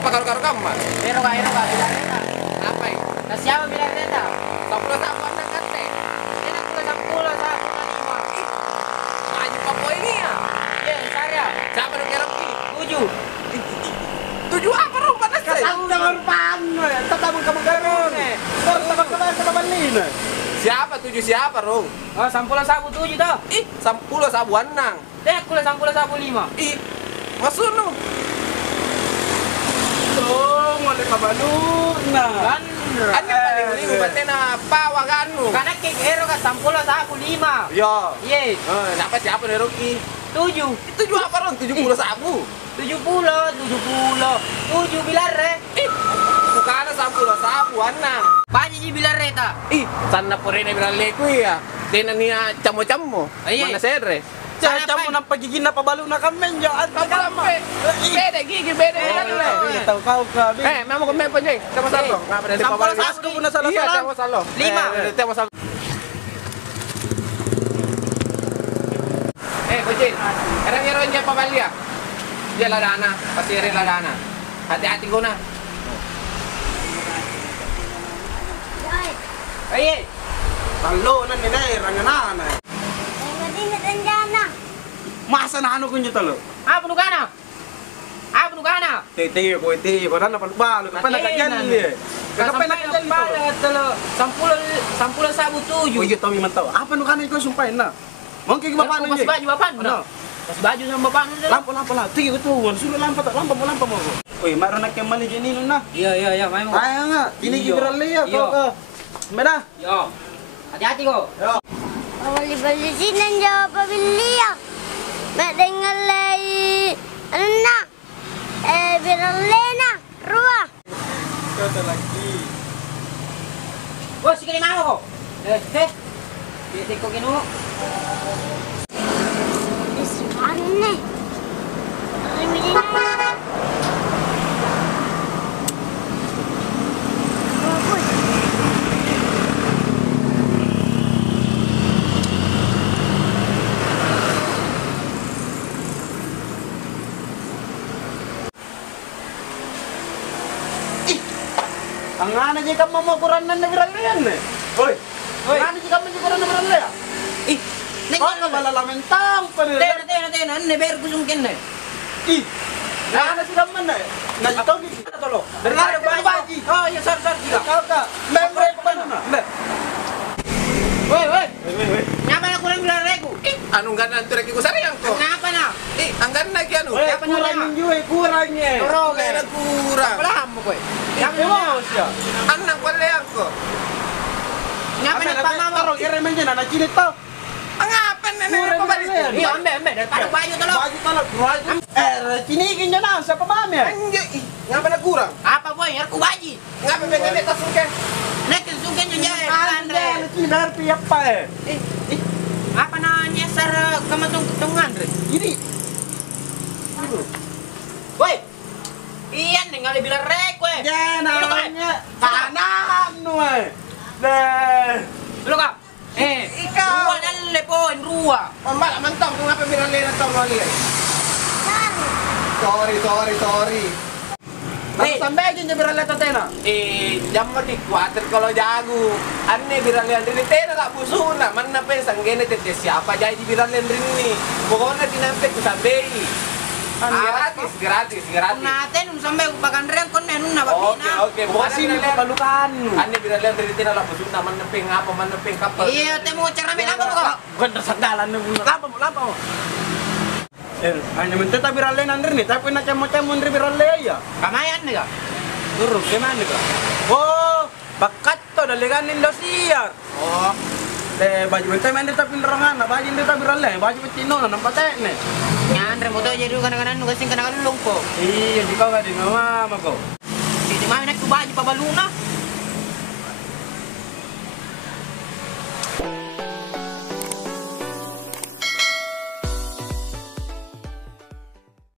pakar-kar kamar. Ero ka, bilang reta. Apa ini? Na siapa bilang reta? 10 sabu anak kate. Enak pula 10 sa lima. Banyak apa ini ya? Iya, saya. Siapa yang kira ini? 7. 7 apa rong panas saya? Katang paano eh. Tatabang ka magkaroon eh. Tatabang ka sa mabalin eh. Siapa 7 siapa rong? Oh, 10 sabu 7 dah. 10 sabu anang. Enak pula 10 sabu 5. Masuk no. Tong, wala kabalun na. Kan. Ano paling limu pati na pawagan mo? Karena kek ero ka 10 sabu 5. Yo. Iya. Napa siapa nih Rocky? 7. 7 apa rong? 70 sabu. 70. 7 bilar re. Bukan 10 sabu anang. Banyak ji bilar reta. Sana po rin ay biraleku ya. Tinan niya chamo-chamo. Ay, Mana sere? Caca mo ng pagiging napabalo na kami dyan. At Kalampe. Bede, gigi, bede. tahu kau ka. Memo ko mepo Jay. Sama-sama. Nga pa rin Sampol pabalik. Asko mo na sa Iya, lasaran. sama-sama. 5. Sama-sama. Kucing. Karang meron niya pabalya. Dia ladana, pasiri ladana. Hati-hati ko na. Ay, Talo na nila eh. Ranganan eh. Masa na ano ko nyo talo? apa nu kana? Apa nu kana? Titi ko. Na napalbalo. Kapag nakagyan eh. Kapag nakagyan ito. 10 sabu 7. Uy, ito may mantaw. Apa no kanan ko sumpahin na? Mungkin gimana Pas baju apa? Ano? Pas baju sama bapak nu. Lampa. Tinggi ko tuwan. Sulo lampa mo. Uy, meron na kayong mali dyan nino na. Iya, main mo. Kaya nga. Kinikibiral liya. Iya. Kau ka. Mena. Yo. Hati-hati ko. Bali-bali sinan jawab pabiliya. Madengalay ano na? Biralena, ruwa. Kata lagi. Wah, sige ni mama ko. Dito ko kinuha. Anne. Rimili na. Ang ana di ka mamakuran na nabiral yan eh. Hoy. Ang ana di ka mamakuran na nabiral yan. Nek, Kau ka balalamentang pa nila. Tena, neber ko sungkin na. Ang ana si kaman na eh. Nasitaw di ka tolo. Dari ada bayi. Oh, ya sar tiga. Kau ka. Membre pa na. Woi. Wait. Ngapa na kurang bilang regu? Anong ganan to reki ko sariyang ko? Ngapa na? Ang ganan ki ano? Wala kurang yung kurang niya. Oro kay nagkurang. Wala mo ko. Sabi mo siya. Anang kwaleang ko. Ngapa na pamama ko? Iremen niya na nakinit to. Ang apan na Kurang pabalik. na yan. Iya, ambe, daripada baju talo. Baju talaga. Tinigin niya na sa pamami. Anjay, nga ba nagkurang? Apa boy, yar ko baji. Nga ba may ganito sungke? Nek sungkin niya Andre, Andre. kinar piyak pa eh. Apa na niya sar kamatong Andre? Ini. Woi. Iyan ningali bilang regu eh. Yan namanya tanam no eh. Deh. Dulu ka. Ikaw. Ruwa nalle po, ruwa. Pambala man tong kung nga pa binalena tong wali. Sorry. Sampai aja nya beralata tena. Jam mo di 4 kalau jago. Anne biralian rin tena la busuna. Man na pensang gene tete siapa jadi biralian rin ni. Pokoknya dinampet ko sabi. Gratis. Natin sampai bagan reng kon nenun na babi na. Oke. Bukas ini palukan. Anne biralian rin tena la busuna. Man na peng apa, man na peng kapal. Iya, temo cara apa ko? Bukan tersandalan lampa mo. Hanya minta tak biralin andre nih, tapi nak cemo-cemo andre biralin ya. Kamayan nih ka. Turun gimana ka? Oh, bakat to daligan Indosiar. Oh. Baju minta andre tapi nerangan, baju andre tapi biralin, baju Cino na nampate nih. Nyandre mo to jadi kadang-kadang nugasin kadang-kadang lungko. Iya, di kau di mama ko. Di mami nak baju pabaluna.